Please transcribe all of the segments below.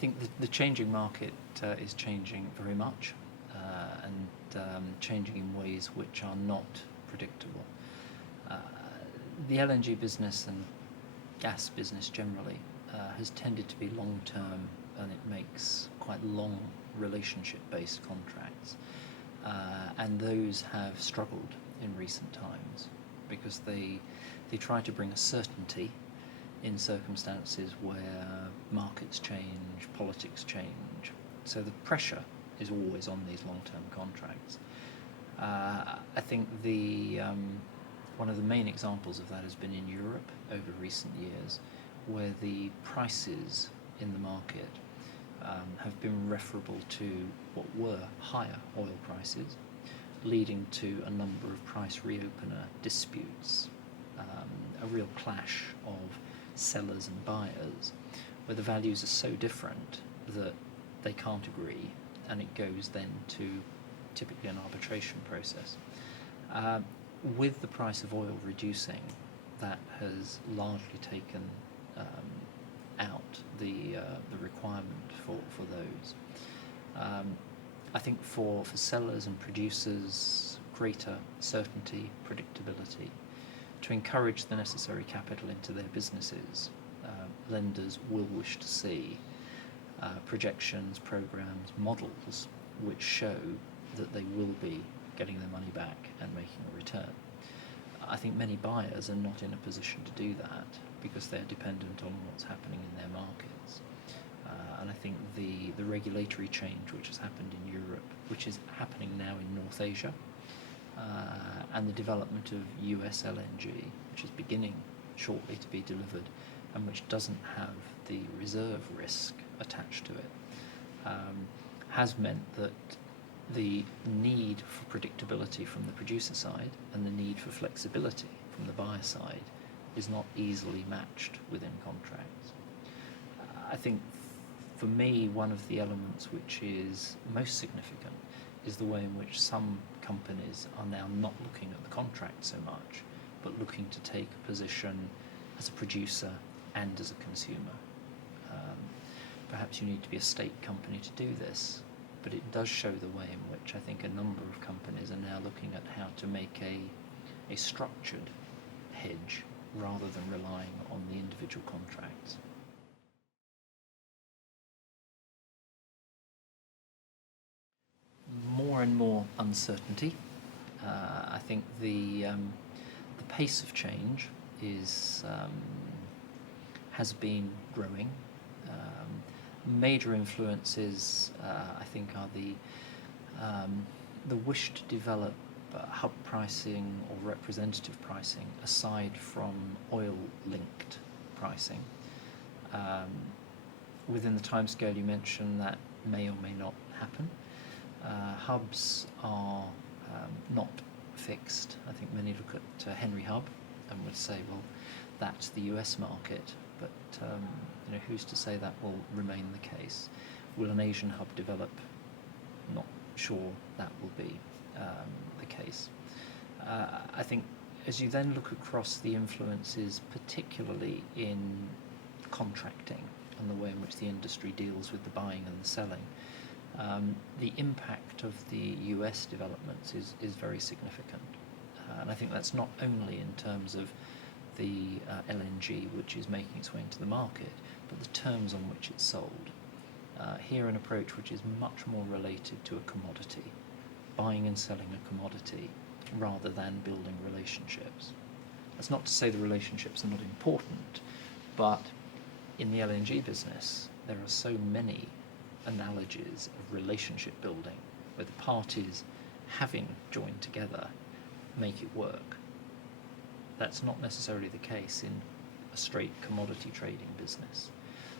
think the changing market is changing very much, and changing in ways which are not predictable. The LNG business and gas business generally has tended to be long-term, and it makes quite long relationship-based contracts, and those have struggled in recent times because they try to bring a certainty in circumstances where markets change, politics change. So the pressure is always on these long-term contracts. I think one of the main examples of that has been in Europe over recent years, where the prices in the market have been referable to what were higher oil prices, leading to a number of price reopener disputes, a real clash of sellers and buyers, where the values are so different that they can't agree, and it goes then to typically an arbitration process. With the price of oil reducing, that has largely taken out the requirement for those. I think for sellers and producers, greater certainty, predictability, to encourage the necessary capital into their businesses, lenders will wish to see projections, programs, models which show that they will be getting their money back and making a return. I think many buyers are not in a position to do that because they're dependent on what's happening in their markets. And I think the regulatory change which has happened in Europe, which is happening now in North Asia, and the development of US LNG, which is beginning shortly to be delivered, and which doesn't have the reserve risk attached to it, has meant that the need for predictability from the producer side and the need for flexibility from the buyer side is not easily matched within contracts. I think for me, one of the elements which is most significant is the way in which some companies are now not looking at the contract so much, but looking to take a position as a producer and as a consumer. Perhaps you need to be a state company to do this, but it does show the way in which I think a number of companies are now looking at how to make a structured hedge rather than relying on the individual contracts. More and more uncertainty. I think the pace of change has been growing. Major influences, I think, are the wish to develop hub pricing or representative pricing aside from oil-linked pricing. Within the timescale you mentioned, that may or may not happen. Hubs are not fixed. I think many look at Henry Hub and would say, well, that's the US market, but who's to say that will remain the case? Will an Asian hub develop? Not sure that will be the case. I think as you then look across the influences, particularly in contracting and the way in which the industry deals with the buying and the selling, the impact of the US developments is very significant. And I think that's not only in terms of the LNG which is making its way into the market, but the terms on which it's sold. Here an approach which is much more related to a commodity, buying and selling a commodity rather than building relationships. That's not to say the relationships are not important, but in the LNG business there are so many analogies of relationship building where the parties having joined together make it work. That's not necessarily the case in a straight commodity trading business.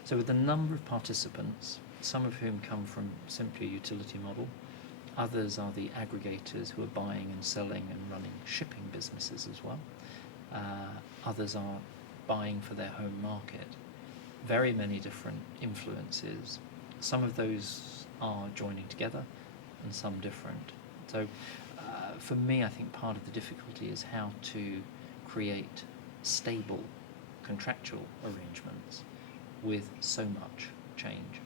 So with a number of participants, some of whom come from simply a utility model, others are the aggregators who are buying and selling and running shipping businesses as well. Others are buying for their home market. Very many different influences. Some of those are joining together and some different. So for me, I think part of the difficulty is how to create stable contractual arrangements with so much change.